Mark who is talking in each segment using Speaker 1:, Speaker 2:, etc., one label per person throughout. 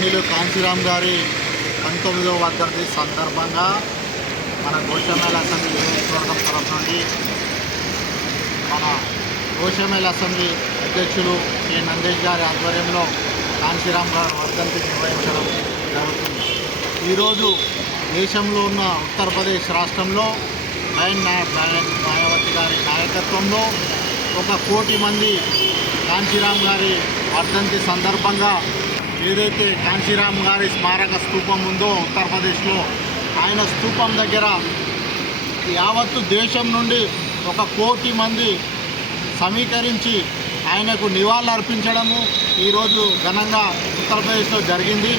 Speaker 1: గౌరవనీయులు కాంశీరామ్ గారి పంతొమ్మిదవ వర్ధంతి సందర్భంగా మన గోషమేల అసెంబ్లీ నియోజకవర్గం తరఫు నుండి మన గోషమేల అసెంబ్లీ అధ్యక్షులు కె. నందేష్ గారి ఆధ్వర్యంలో కాంశీరామ్ గారి వర్ధంతి నిర్వహించడం జరుగుతుంది. ఈరోజు దేశంలో ఉన్న ఉత్తరప్రదేశ్ రాష్ట్రంలో బయన్ మాయావతి గారి నాయకత్వంలో ఒక కోటి మంది కాంశీరామ్ గారి వర్ధంతి సందర్భంగా ఏదైతే కాంశీరామ్ గారి స్మారక స్థూపం ఉందో ఉత్తరప్రదేశ్లో ఆయన స్థూపం దగ్గర యావత్తు దేశం నుండి ఒక కోటి మంది సమీకరించి ఆయనకు నివాళులు అర్పించడము ఈరోజు ఘనంగా ఉత్తరప్రదేశ్లో జరిగింది.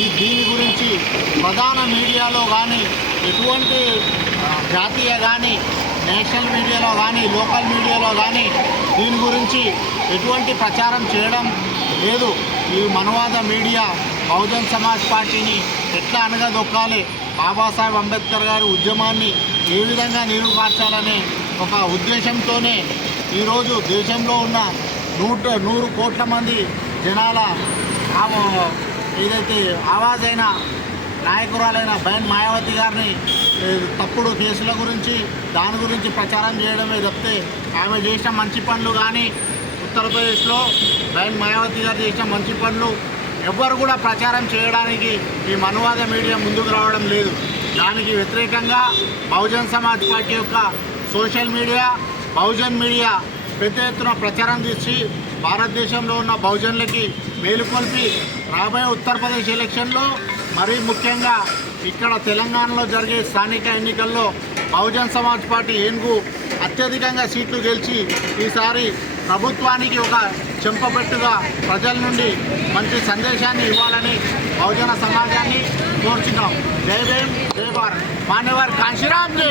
Speaker 1: ఈ దీని గురించి ప్రధాన మీడియాలో కానీ ఎటువంటి జాతీయ కానీ నేషనల్ మీడియాలో కానీ లోకల్ మీడియాలో కానీ దీని గురించి ఎటువంటి ప్రచారం చేయడం లేదు. ఈ మనవాద మీడియా బహుజన్ సమాజ్ పార్టీని ఎట్లా అనగదొక్కాలి? బాబాసాహెబ్ అంబేద్కర్ గారి ఉద్యమాన్ని ఏ విధంగా నీరుగార్చాలనే ఒక ఉద్దేశంతోనే ఈరోజు దేశంలో ఉన్న నూట నూరు కోట్ల మంది జనాల ఏదైతే ఆవాజైన నాయకురాలైన బయన్ మాయావతి గారిని తప్పుడు కేసుల గురించి దాని గురించి ప్రచారం చేయడమే తప్పితే ఆమె చేసిన మంచి పనులు కానీ ఉత్తరప్రదేశ్లో బయన్ మాయావతి గారు చేసిన మంచి పనులు ఎవ్వరు కూడా ప్రచారం చేయడానికి ఈ మనువాద మీడియా ముందుకు రావడం లేదు. దానికి వ్యతిరేకంగా బహుజన్ సమాజ్ పార్టీ యొక్క సోషల్ మీడియా బహుజన్ మీడియా పెద్ద ఎత్తున ప్రచారం చేసి భారతదేశంలో ఉన్న బహుజనులకి మేలుకొల్పి రాబోయే ఉత్తరప్రదేశ్ ఎలక్షన్లో మరీ ముఖ్యంగా ఇక్కడ తెలంగాణలో జరిగే స్థానిక ఎన్నికల్లో బహుజన్ సమాజ్ పార్టీ ఏనుగు అత్యధికంగా సీట్లు గెలిచి ఈసారి ప్రభుత్వానికి ఒక చెంపబెట్టుగా ప్రజల నుండి మంచి సందేశాన్ని ఇవ్వాలని బహుజన సమాజాన్ని కోరుచున్నాం. జై భీమ్ జై భారత్. మాన్యవర్ కాశీరామ్ జీ!